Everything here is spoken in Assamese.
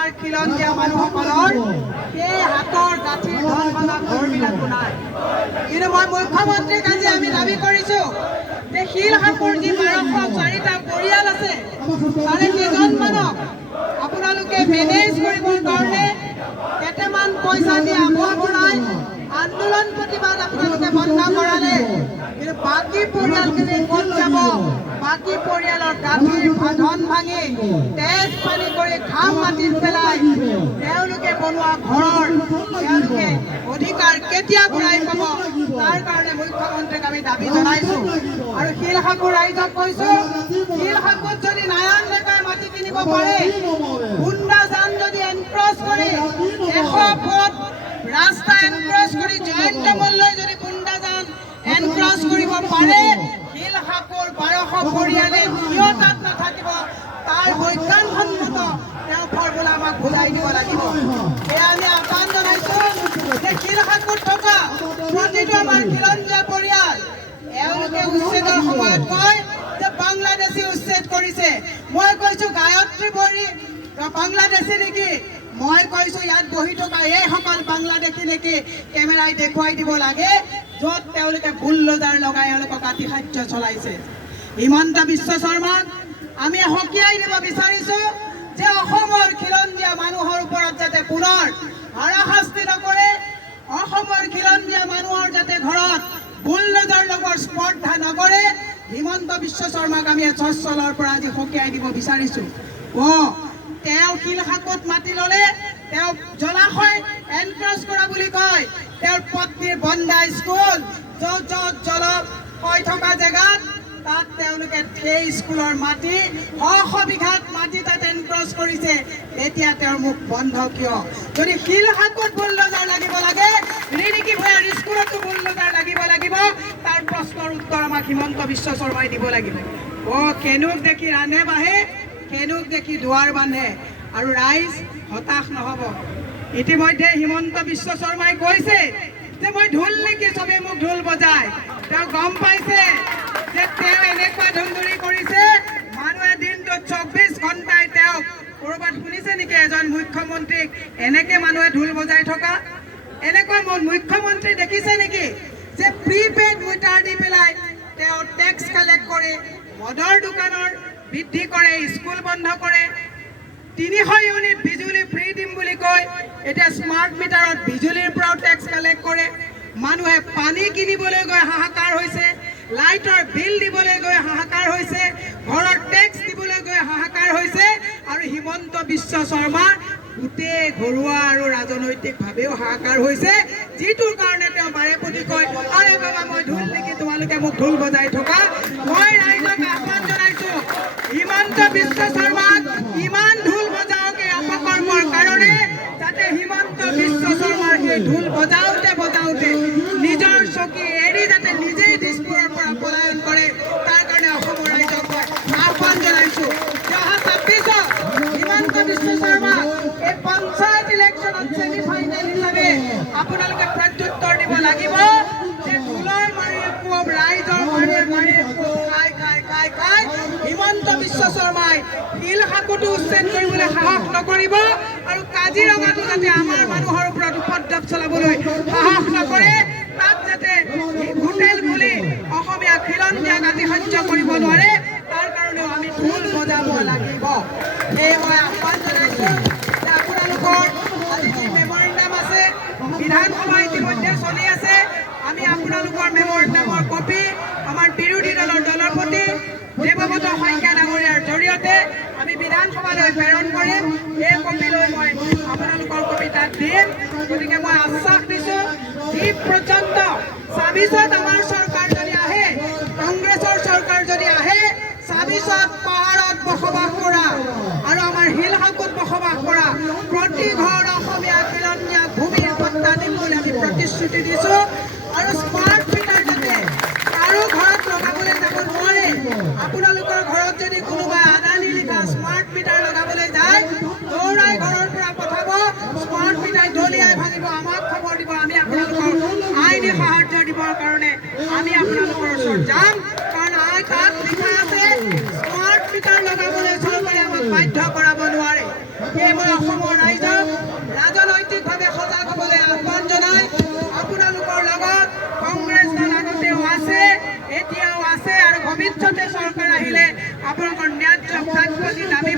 আমাৰ খিলঞ্জীয়া মানুহসকলৰ সেই হাতৰ গাঁঠিৰ ধন ভঙা ঘৰবিলাকো নাই। কিন্তু মই মুখ্যমন্ত্ৰীক আজি আমি দাবী কৰিছোঁ যে শিলহাপুৰ যি 1204টা পৰিয়াল আছে তাৰে কেইজনমানক আপোনালোকে মেনেজ কৰিবৰ কাৰণে কেইটামান পইচা দি আবহ বনাই আন্দোলন প্ৰতিবাদ আপোনালোকে বন্ধ কৰালে, কিন্তু বাকী পৰিয়ালখিনি ক'ত যাব? বাকী পৰিয়ালৰ গাঁঠিৰ ধন ভাঙি তেজ পানী কৰি ঘাম মাটিত পেলাই তেওঁলোকে বনোৱা ঘৰৰ তেওঁলোকে অধিকাৰ কেতিয়া ঘূৰাই পাব তাৰ কাৰণে মুখ্যমন্ত্ৰীক আমি দাবী জনাইছোঁ। আৰু শিলহাপুৰ ৰাইজক কৈছোঁ, শিলহাপুৰত যদি নাৰায়ণ ডেকাৰ মাটি কিনিব পাৰে, গুণ্ডাজান যদি এনক্ৰছ কৰি 100 ফুট ৰাস্তা এনক্ৰছ কৰি জয়ন্ত মল্লই যদি গুণ্ডাজান এনক্ৰছ কৰিব পাৰে, শিলহাপুৰ 1200 পৰিয়ালে কিয় তাত নাথাকিব? তাৰ বৈজ্ঞানসন্মত তেওঁ ফৰ্মুলা আমাক বুজাই দিব লাগিব। সেয়া আমি আহ্বান জনাইছোঁ যে শিলহাপুৰত থকা প্ৰতিটো আমাৰ খিলঞ্জীয়া পৰিয়াল এওঁলোকে উচ্ছেদৰ সময়ত কয় যে বাংলাদেশী উচ্ছেদ কৰিছে। মই কৈছোঁ গায়ত্ৰী বৰী বাংলাদেশী নেকি? মই কৈছোঁ ইয়াত বহি থকা এইসকল বাংলাদেশী নেকি? কেমেৰাই দেখুৱাই দিব লাগে য'ত তেওঁলোকে বুলডোজাৰ লগাই এওঁলোকক আতিশায্য চলাইছে। হিমন্ত বিশ্ব শৰ্মাক আমি সকীয়াই দিব বিচাৰিছোঁ যে অসমৰ খিলঞ্জীয়া মানুহৰ ওপৰত যাতে পুনৰ হাৰাশাস্তি নকৰে, অসমৰ খিলঞ্জীয়া মানুহৰ যাতে ঘৰত বুলডোজাৰ লগৰ স্পৰ্ধা নকৰে, হিমন্ত বিশ্ব শৰ্মাক আমি স্বচ্ছলৰ পৰা আজি সকীয়াই দিব বিচাৰিছোঁ। তেওঁ শিলহাপুৰত মাটি ল'লে, তেওঁ জলাশয় এনক্ৰছ কৰা বুলি কয়। তেওঁৰ পত্নীৰ বন্ধা স্কুল য'ত জলাশয় থকা জেগাত তাত তেওঁলোকে সেই স্কুলৰ মাটি শ বিঘাত মাটি তাত এনক্ৰছ কৰিছে। এতিয়া তেওঁৰ মুখ বন্ধ কিয়? যদি শিলহাপুৰত বুলডোজাৰ লাগিব লাগে, ৰিণিকী ভূঞাৰ স্কুলতো বুলডোজাৰ লাগিব, তাৰ প্ৰশ্নৰ উত্তৰ আমাক হিমন্ত বিশ্ব শৰ্মাই দিব লাগিব। কেনুক দেখি ৰান্ধে বাঢ়ে, কেনুক দেখি দুৱাৰ বান্ধে, আৰু ৰাইজ হতাশ নহ'ব। ইতিমধ্যে হিমন্ত বিশ্ব শৰ্মাই কৈছে যে মই ঢোল নেকি, চবে মোক ঢোল বজায়। তেওঁ গম পাইছে যে তেওঁ এনেকুৱা ধুন্দুৰি কৰিছে, মানুহে দিনটোত 24 ঘণ্টাই তেওঁক ক'ৰবাত শুনিছে নেকি এজন মুখ্যমন্ত্ৰীক এনেকে মানুহে ঢোল বজাই থকা? এনেকৈ মুখ্যমন্ত্ৰী দেখিছে নেকি যে প্ৰিপেইড মিটাৰ দি পেলাই তেওঁ টেক্স কালেক্ট কৰে, মদৰ দোকানৰ বৃদ্ধি কৰে, স্কুল বন্ধ কৰে, 300 ইউনিট বিজুলী ফ্ৰী দিম বুলি কয়, এতিয়া স্মাৰ্ট মিটাৰত বিজুলীৰ পৰাও টেক্স কালেক্ট কৰে। মানুহে পানী কিনিবলৈ গৈ হাহাকাৰ হৈছে, লাইটৰ বিল দিবলৈ গৈ হাহাকাৰ হৈছে, ঘৰৰ টেক্স দিবলৈ গৈ হাহাকাৰ হৈছে, আৰু হিমন্ত বিশ্ব শৰ্মাৰ গোটেই ঘৰুৱা আৰু ৰাজনৈতিকভাৱেও হাহাকাৰ হৈছে, যিটোৰ কাৰণে তেওঁ বাৰে প্ৰতি কয়, আৰে বাবা মই ঢোল নেকি, তোমালোকে মোক ঢোল বজাই থকা। মই ৰাইজক আহ্বান জনাইছোঁ, হিমন্ত বিশ্ব শৰ্মাক ইমান ঢোল বজাওক এই অপকৰ্মৰ কাৰণে, যাতে হিমন্ত বিশ্ব শৰ্মাৰ সেই ঢোল বজাওঁতে নিজৰ চকী এৰি যাতে নিজেই দিছপুৰৰ পৰা পলায়ন কৰে, তাৰ কাৰণে অসমৰ ৰাইজক মই আহ্বান জনাইছোঁ। অহা 26 হিমন্ত বিশ্ব শৰ্মা এই পঞ্চায়ত ইলেকশ্যনত ছেমিফাইনেল হিচাপে আপোনালোকে প্ৰত্যুত্তৰ দিব লাগিব যে ঢোলৰ মাৰি কোব, ৰাইজৰ মাৰি কোব খাই হিমন্ত বিশ্ব শৰ্মাই শিলহাপুৰতো উচ্ছেদ কৰিবলৈ সাহস নকৰিব, আৰু কাজিৰঙাতো যাতে আমাৰ মানুহৰ ওপৰত উপদ্ৰৱ চলাবলৈ সাহস নকৰে, তাত যাতে হোটেল খুলি অসমীয়া খিলঞ্জীয়াক আতিশয্য কৰিব নোৱাৰে, তাৰ কাৰণেও আমি ঢোল বজাব লাগিব। সেয়ে মই আহ্বান জনাইছোঁ যে আপোনালোকৰ আজি যি মেমৰেণ্ডাম আছে, বিধানসভা ইতিমধ্যে চলি আছে, আমি আপোনালোকৰ মেমৰেণ্ডামৰ কপি আমাৰ বিৰোধী দলৰ দলপতি দেৱব্ৰত শইকীয়া ডাঙৰীয়াৰ জৰিয়তে আমি বিধানসভালৈ প্ৰেৰণ কৰিম। এই কপি লৈ মই আপোনালোকৰ কপি তাত দিম। গতিকে মই আশ্বাস দিছোঁ, যি পৰ্যন্ত 26ত আমাৰ চৰকাৰ যদি আহে, কংগ্ৰেছৰ চৰকাৰ যদি আহে, 26ত পাহাৰত বসবাস কৰা আৰু আমাৰ শিলহাপুৰত বসবাস কৰা প্ৰতি ঘৰ অসমীয়া খিলঞ্জীয়া ভূমিৰ পট্টা দিম বুলি আমি প্ৰতিশ্ৰুতি দিছোঁ। আৰু স্মাৰ্ট মিটাৰ যাতে কাৰো ঘৰত লগাবলৈ যাব নোৱাৰে, আপোনালোকৰ ঘৰত যদি কোনোবাই আদানী লিখা স্মাৰ্ট মিটাৰ লগাবলৈ যায়, দৌৰাই ঘৰৰ পৰা পঠাব, স্মাৰ্ট মিটাৰ দলিয়াই ভাঙিব, আমাক খবৰ দিব, আমি আপোনালোকৰ আইনী সাহায্য দিবৰ কাৰণে আমি আপোনালোকৰ ওচৰত যাম। কাৰণ তাত লিখা আছে স্মাৰ্ট মিটাৰ লগাবলৈ চৰকাৰে আমাক বাধ্য কৰাব নোৱাৰে। সেয়ে মই অসমৰ ৰাইজক ৰাজনৈতিকভাৱে সজাগ হ'বলৈ আহ্বান জনাই আপোনালোকৰ লগত কংগ্ৰেছ দল আগতেও আছে, এতিয়াও আছে আৰু ভৱিষ্যতে চৰকাৰ আহিলে আপোনালোকৰ ন্যায্য প্ৰাপ্য দাবী